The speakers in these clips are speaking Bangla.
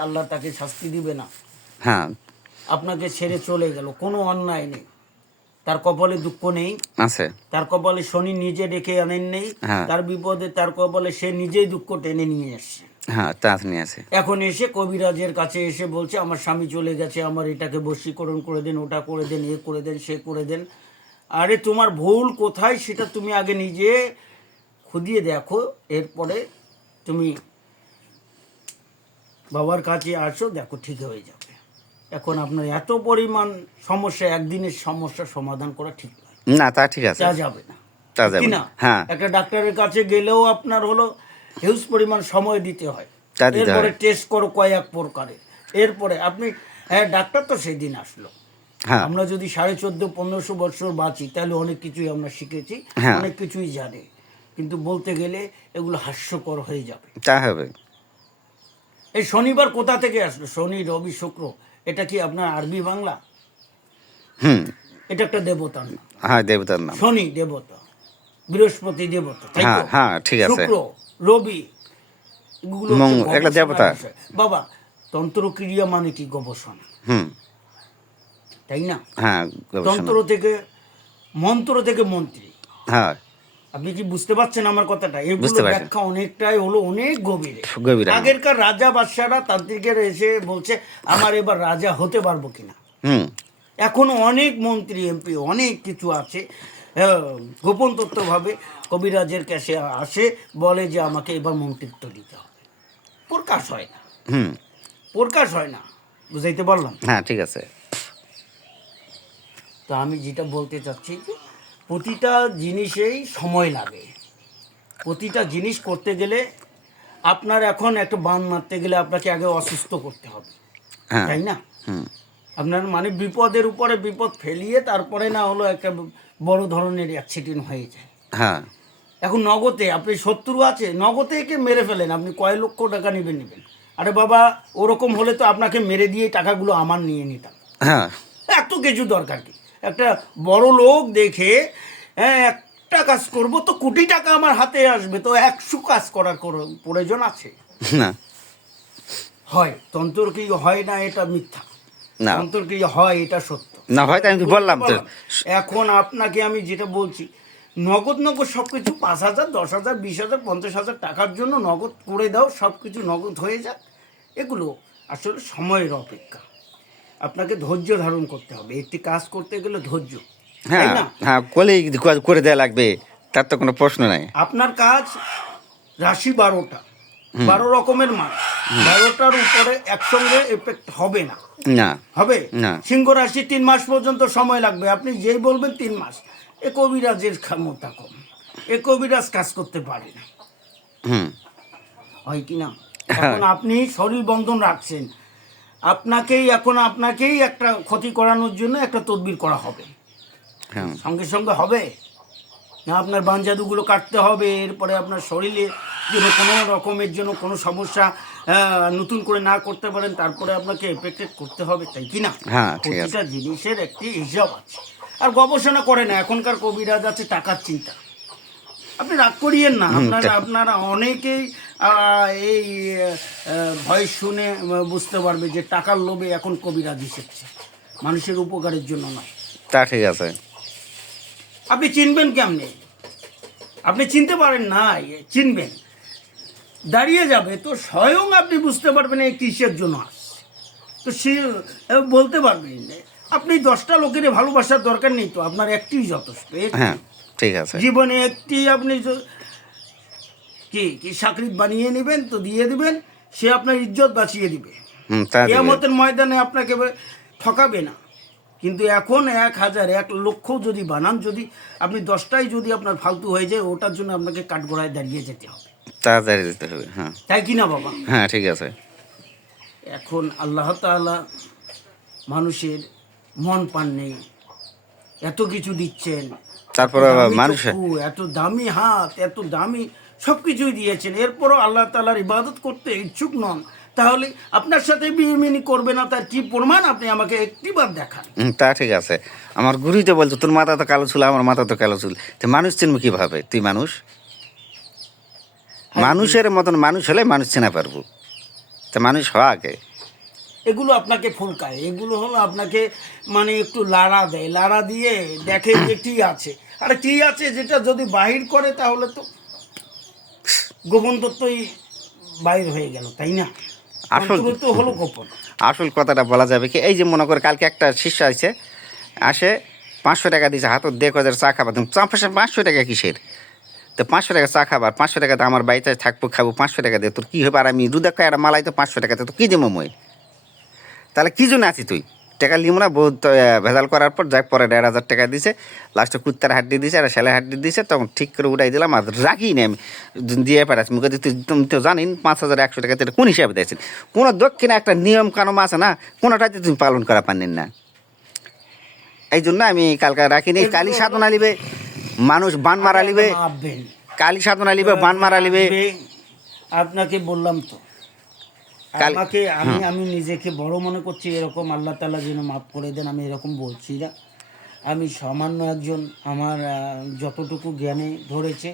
আল্লাহ তাকে শাস্তি দিবে না। হ্যাঁ। আপনাকে ছেড়ে চলে গেল কোনো অন্যায় নেই। তার কপালে দুঃখ নেই। আছে। তার কপালে শনি নিজে ডেকে আনেন নেই। হ্যাঁ। তার বিপদে তার কপালে সে নিজেই দুঃখ টেনে নিয়ে এসছে হ্যাঁ নিয়ে এখন এসে কবিরাজের কাছে এসে বলছে আমার স্বামী চলে গেছে আমার এটাকে বশীকরণ করে দেন ওটা করে দেন এ করে দেন সে করে দেন। আরে তোমার ভুল কোথায় সেটা তুমি আগে নিজে খুদিয়ে দেখো। এরপরে তুমি বাবার কাছে আসো দেখো ঠিক হয়ে যাবে। এখন আপনার এত পরিমাণ সমস্যা একদিনের সমস্যা সমাধান করা ঠিক নয়। না তা ঠিক আছে। তা যাবে না। তা যাবে কি না। না? হ্যাঁ। একটা ডাক্তারের কাছে গেলেও আপনার হলো হিউজ পরিমাণ সময় দিতে হয়। এরপরে টেস্ট করো কয়েক প্রকারের এরপরে আপনি হ্যাঁ ডাক্তার তো সেই দিন আসলো। হ্যাঁ। আমরা যদি সাড়ে চোদ্দ পনেরোশো বছর বাঁচি তাহলে অনেক কিছুই আমরা শিখেছি হ্যাঁ। অনেক কিছুই জানি। কিন্তু বলতে গেলে এগুলো হাস্যকর হয়ে যাবে। তা হবে। এই শনিবার কোথা থেকে আসলো? শনি রবি শুক্র। এটা কি আপনার আরবি বাংলা? হুম। এটা একটা দেবতার নাম। হ্যাঁ দেবতার নাম। শনি দেবতা বৃহস্পতি দেবতা হ্যাঁ হ্যাঁ ঠিক আছে। শুক্র রবি মঙ্গল, দেবতা। বাবা তন্ত্রক্রিয়া মানে কি গবেষণা? হুম। তাই না? হ্যাঁ তন্ত্র থেকে মন্ত্র থেকে মন্ত্রী। হ্যাঁ। আপনি কি বুঝতে পারছেন আমার কথাটা? এগুলো ব্যাখ্যা অনেকটাই হলো অনেক গভীরে। আগেরকার রাজা বাদশারা তান্ত্রিকের এসে বলছে আমার এবার রাজা হতে পারব কিনা? এখনও অনেক মন্ত্রী এমপি অনেক কিছু আছে। গোপন তত্ত্বভাবে কবিরাজের কাছে আসে বলে যে আমাকে এবার মন্ত্রিত্ব দিতে হবে। প্রকাশ হয় না। প্রকাশ হয় না। বুঝাইতে পারলাম? হ্যাঁ ঠিক আছে। তো আমি যেটা বলতে চাচ্ছি যে প্রতিটা জিনিসেই সময় লাগে। প্রতিটা জিনিস করতে গেলে আপনার এখন একটা বান মারতে গেলে আপনাকে আগে অসুস্থ করতে হবে। হ্যাঁ। তাই না? আপনার মানে বিপদের উপরে বিপদ ফেলিয়ে তারপরে না হলো একটা বড় ধরনের অ্যাক্সিডেন্ট হয়ে যায়। হ্যাঁ। এখন নগদে আপনি শত্রু আছে নগদে একে মেরে ফেলেন আপনি কয় লক্ষ টাকা নেবেন নেবেন। আরে বাবা ওরকম হলে তো আপনাকে মেরে দিয়ে টাকাগুলো আমার নিয়ে নিতাম। হ্যাঁ। এত কিছু দরকার কি? একটা বড় লোক দেখে হ্যাঁ একটা কাজ করব তো কোটি টাকা আমার হাতে আসবে তো একশো কাজ করার প্রয়োজন আছে? না। হয় তন্ত্র কি হয় না এটা মিথ্যা? না। তন্ত্র কি হয় এটা সত্য? না হয়তো আমি বললাম তো। এখন আপনাকে আমি যেটা বলছি নগদ নগদ সব কিছু পাঁচ হাজার দশ হাজার বিশ হাজার পঞ্চাশ হাজার টাকার জন্য নগদ করে দাও সব কিছু নগদ হয়ে যাক। এগুলো আসলে সময়ের অপেক্ষা। আপনাকে ধৈর্য ধারণ করতে হবে। একটি কাজ করতে গেলে ধৈর্য হ্যাঁ হ্যাঁ কোলেই করে দেওয়া লাগবে তার তো কোনো প্রশ্ন নাই। আপনার কাজ রাশি বারোটা। বারো রকমের মাস। বারোটার উপরে একসঙ্গে এফেক্ট হবে না। না হবে? না। সিংহ রাশি তিন মাস পর্যন্ত সময় লাগবে। আপনি যেই বলবেন তিন মাস এ কবিরাজের ক্ষমতা কম। এ কবিরাজ কাজ করতে পারে না। হয় কি না? এখন আপনি শরীর বন্ধন রাখছেন আপনাকেই এখন আপনাকেই একটা ক্ষতি করানোর জন্য একটা তদবির করা হবে। হ্যাঁ। সঙ্গে সঙ্গে হবে। না আপনার বানজাদুগুলো কাটতে হবে এরপরে আপনার শরীরে যেন কোনো রকমের জন্য কোনো সমস্যা নতুন করে না করতে পারেন তারপরে আপনাকে এফেক্টেড করতে হবে তাই কি না? হ্যাঁ। প্রতিটা জিনিসের একটি হিসাব আছে। আর গবেষণা করে না এখনকার কবিরাজ আছে টাকার চিন্তা। আপনি রাগ করিয়েন না আপনারা আপনারা অনেকেই এই ভয়েস শুনে বুঝতে পারবে যে টাকার লোভে এখন কবিরাজ এসেছে মানুষের উপকারের জন্য নয়। তা ঠিক আছে। আপনি চিনবেন কেমনে? আপনি চিনতে পারেন না চিনবেন। দাঁড়িয়ে যাবে তো স্বয়ং আপনি বুঝতে পারবেন এই কিসের জন্য আসছে। তো সে বলতে পারবেন আপনি দশটা লোকের ভালোবাসার দরকার নেই তো আপনার একটি যথেষ্ট হ্যাঁ ঠিক আছে। জীবনে একটি আপনি কি কি চাকরি বানিয়ে নেবেন তো দিয়ে দিবেন সে আপনার ইজ্জত বাঁচিয়ে দিবে। কেয়ামতের ময়দানে আপনাকে ঠকাবে না। কিন্তু এখন এক হাজার এক লক্ষ যদি বানান যদি আপনি দশটাই যদি আপনার ফালতু হয়ে যায় ওটার জন্য আপনাকে কাঠগড়ায় দাঁড়িয়ে যেতে হবে। তাড়াতাড়ি দিতে হবে হ্যাঁ। তাই কি না বাবা? হ্যাঁ ঠিক আছে। এখন আল্লাহ তাআলা মানুষের মন পান নেই। এত কিছু দিচ্ছেন। তারপরে দামি এত দামি হাত এত দামি সব কিছুই দিয়েছেন। এরপরও আল্লাহ তালার ইবাদত করতে ইচ্ছুক নন। তাহলে আপনার সাথে বিমিনি করবে না তার কি প্রমাণ? আপনি আমাকে একটিবার দেখান। তা ঠিক আছে। আমার গুরুই তো বলছো তোর মাথা তো কালো চুল আমার মাথা তো কালো চুল। তো মানুষ চিনবো কীভাবে? তুই মানুষ? মানুষের মতন মানুষ হলে মানুষ চেনা পারব। তা মানুষ হওয়া আগে। এগুলো আপনাকে ফুলকায়। এগুলো হলো আপনাকে মানে একটু লাড়া দেয়। লাড়া দিয়ে দেখে যে কি আছে। আরে কি আছে যেটা যদি বাহির করে তাহলে তো গোপন তত্ত্বই বাইর হয়ে গেল তাই না? আসল- তো হলো গোপন। আসল কথাটা বলা যাবে কি এই যে মনে করে কালকে একটা শিষ্য আছে আসে পাঁচশো টাকা দিয়েছে হাতত দেড় হাজার চা খাবার। তুমি পাঁচশো টাকা কিসের? তো পাঁচশো টাকা চা খাবার পাঁচশো টাকাতে আমার বাড়িতে থাকব খাব পাঁচশো টাকা দিয়ে তোর কী হবে? আর আমি দুধা খাই আর মালাই তো পাঁচশো টাকাতে তো কী দেবো মই তাহলে কী জন্য আছি তুই? টাকা লিম না বহুত ভেজাল করার পর যাক পরে দেড় হাজার টাকা দিছে। লাস্টে কুত্তার হাড্ডি দিছে আর ছেলে হাড্ডি দিছে তখন ঠিক করে উঠাই দিলাম আর রাখি নি আমি। দিয়ে পাঠাচ্ছি মুখে তুই তুমি তো জানিন পাঁচ হাজার একশো টাকা কোন হিসাবে দিয়েছেন? কোনো দক্ষিণে একটা নিয়ম কানুন আছে না কোনোটাতে তুমি পালন করা পারেন না। এই জন্য আমি কালকে রাখিনি কালী সাধনা লিবে মানুষ বান মারা লিবে কালী সাধনা লিবে বান মারা লিবে। আপনাকে বললাম তো আমাকে আমি আমি নিজেকে বড় মনে করছি এরকম আল্লাহ তালা যেন মাফ করে দেন আমি এরকম বলছি না। আমি সামান্য একজন আমার যতটুকু জ্ঞানে ধরেছে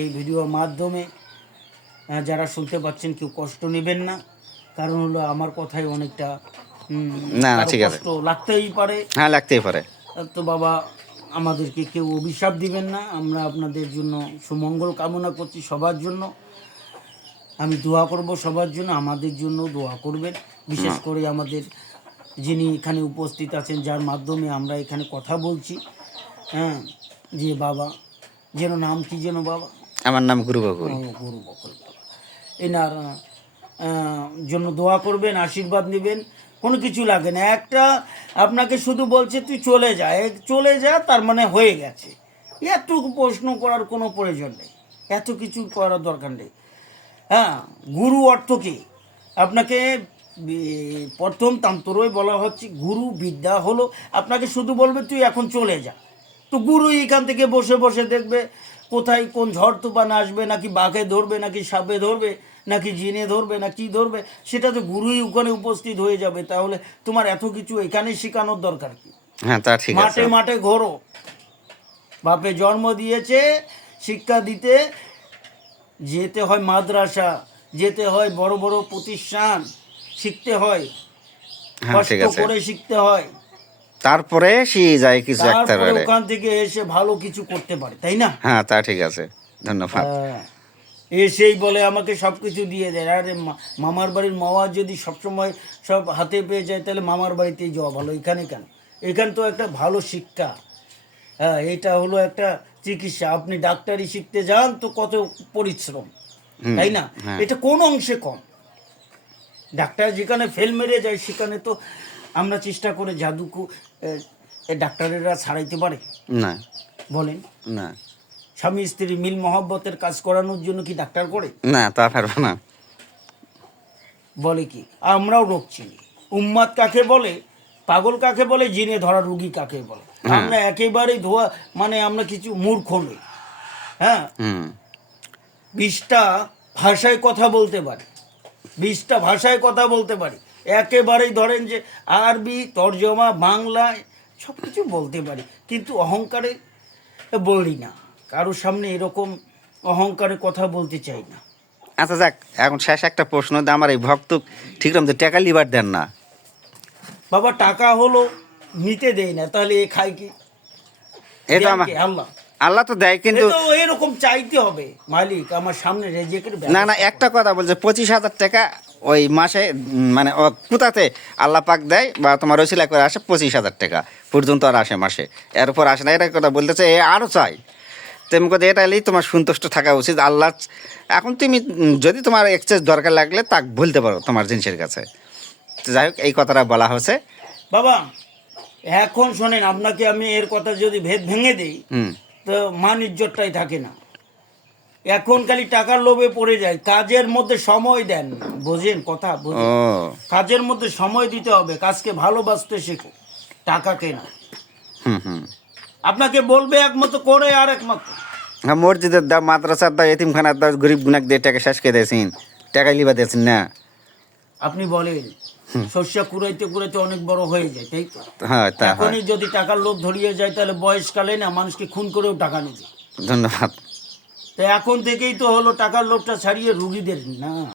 এই ভিডিওর মাধ্যমে যারা শুনতে পাচ্ছেন কেউ কষ্ট নেবেন না। কারণ হলো আমার কথাই অনেকটা না, না, ঠিক আছে। কষ্ট লাগতেই পারে। হ্যাঁ লাগতেই পারে। তো বাবা আমাদেরকে কেউ অভিশাপ দিবেন না। আমরা আপনাদের জন্য সুমঙ্গল কামনা করছি সবার জন্য। আমি দোয়া করব সবার জন্য আমাদের জন্য দোয়া করবেন। বিশেষ করে আমাদের যিনি এখানে উপস্থিত আছেন যার মাধ্যমে আমরা এখানে কথা বলছি। হ্যাঁ যে বাবা যেন নাম কি যেন বাবা? আমার নাম গুরু বাবুল ও, গরু বকল বাবা। এনার জন্য দোয়া করবেন আশীর্বাদ নেবেন কোনো কিছু লাগে না। একটা আপনাকে শুধু বলছে তুই চলে যা। চলে যা তার মানে হয়ে গেছে। এত প্রশ্ন করার কোনো প্রয়োজন নেই। এত কিছু করার দরকার নেই। হ্যাঁ গুরু অর্থ কি? আপনাকে প্রথম তান্তরই বলা হচ্ছে গুরু বিদ্যা হলো আপনাকে শুধু বলবে তুই এখন চলে যা। তো গুরু এখান থেকে বসে বসে দেখবে কোথায় কোন ঝড় তুফান আসবে নাকি বাঘে ধরবে নাকি সাপে ধরবে নাকি জিনে ধরবে না কি ধরবে সেটা তো গুরুই ওখানে উপস্থিত হয়ে যাবে। তাহলে তোমার এত কিছু এখানে শেখানোর দরকার কি? হ্যাঁ তা ঠিক মাঠে মাঠে ঘোরো। বাপে জন্ম দিয়েছে শিক্ষা দিতে যেতে হয় মাদ্রাসা যেতে হয় বড় বড় প্রতিষ্ঠান শিখতে হয়। হ্যাঁ কষ্ট করে শিখতে হয়। তারপরে সে যায় কিছু একটা ওখান থেকে এসে ভালো কিছু করতে পারে তাই না? হ্যাঁ তা ঠিক আছে। ধন্যবাদ। হ্যাঁ। এসেই বলে আমাকে সব কিছু দিয়ে দেয়। আরে মামার বাড়ির মাওয়া যদি সবসময় সব হাতে পেয়ে যায় তাহলে মামার বাড়িতেই যাওয়া ভালো। এখানে কেন? এখানে তো একটা ভালো শিক্ষা। হ্যাঁ এটা হলো একটা চিকিৎসা। আপনি ডাক্তারি শিখতে যান তো কত পরিশ্রম তাই না? হ্যাঁ। এটা কোন অংশে কম? ডাক্তার যেখানে ফেল মেরে যায় সেখানে তো আমরা চেষ্টা করে জাদুকু ডাক্তারেরা ছাড়াইতে পারে। না। বলেন। না। স্বামী স্ত্রী মিল মহব্বতের কাজ করানোর জন্য কি ডাক্তার করে? না তা পারব না। বলে কি? আমরাও রোগ চিনি। উম্মাদ কাকে বলে? পাগল কাকে বলে? জিনে ধরা রুগী কাকে বলে। আমরা একেবারেই ধোয়া মানে আমরা কিছু মূর্খ নই। হ্যাঁ? বিশটা ভাষায় কথা বলতে পারি। বিশটা ভাষায় কথা বলতে পারি। একেবারেই ধরেন যে আরবি তর্জমা বাংলায় সব কিছু বলতে পারি। কিন্তু অহংকারে বলি না। কারোর সামনে এরকম অহংকারে কথা বলতে চাই না। আচ্ছা যাক এখন শেষ একটা প্রশ্ন যে আমার এই ভক্ত ঠিক তো টাকা লিবার দেন না। বাবা টাকা হলো নিতে দেয় না তাহলে এ খায় কি? এটা আমার আল্লাহ। আল্লাহ তো দেয় কিন্তু এরকম চাইতে হবে। মালিক আমার সামনে রেজেকের না না একটা কথা বলছে পঁচিশ হাজার টাকা ওই মাসে মানে পুতাতে আল্লাহ পাক দেয় বা তোমার ওসিলা করে আসে পঁচিশ হাজার টাকা পর্যন্ত আর আসে মাসে। এরপর আসে না এটা কথা বলতেছে এ আরও চাই তেমন কথা এটা এলেই তোমার সন্তুষ্ট থাকা উচিত আল্লাহ এখন তুমি যদি তোমার এক্সেস দরকার লাগলে তাক বলতে পারো তোমার জিনিসের কাছে। যাই হোক এই কথাটা বলা হয়েছে। বাবা এখন শোনেন আপনাকে আমি এর কথা যদি ভেদ ভেঙে দিই তো মান ইজ্জতটাই থাকে না। এখন খালি টাকার লোভে পড়ে যায় কাজের মধ্যে সময় দেন বোঝেন কথা বোঝেন। কাজের মধ্যে সময় দিতে হবে কাজকে ভালোবাসতে শেখো টাকাকে না হুম হুম। আপনাকে বলবে একমতো করে আর একমতো হ্যাঁ মসজিদের দাও মাদ্রাসার দাও এতিমখানার দাও গরিব গুনাক দিয়ে টাকা শেষ করে দিয়েছেন। টাকা লিবা দিয়েছেন না। আপনি বলেন শস্য কুড়াইতে কুড়াইতে অনেক বড় হয়ে যায় তাই তো হ্যাঁ। এখনই যদি টাকার লোভ ধরিয়ে যায় তাহলে বয়সকালে না মানুষকে খুন করেও টাকা নেবে। ধন্যবাদ। তো এখন থেকেই তো হলো টাকার লোভটা ছাড়িয়ে রুগীদের না।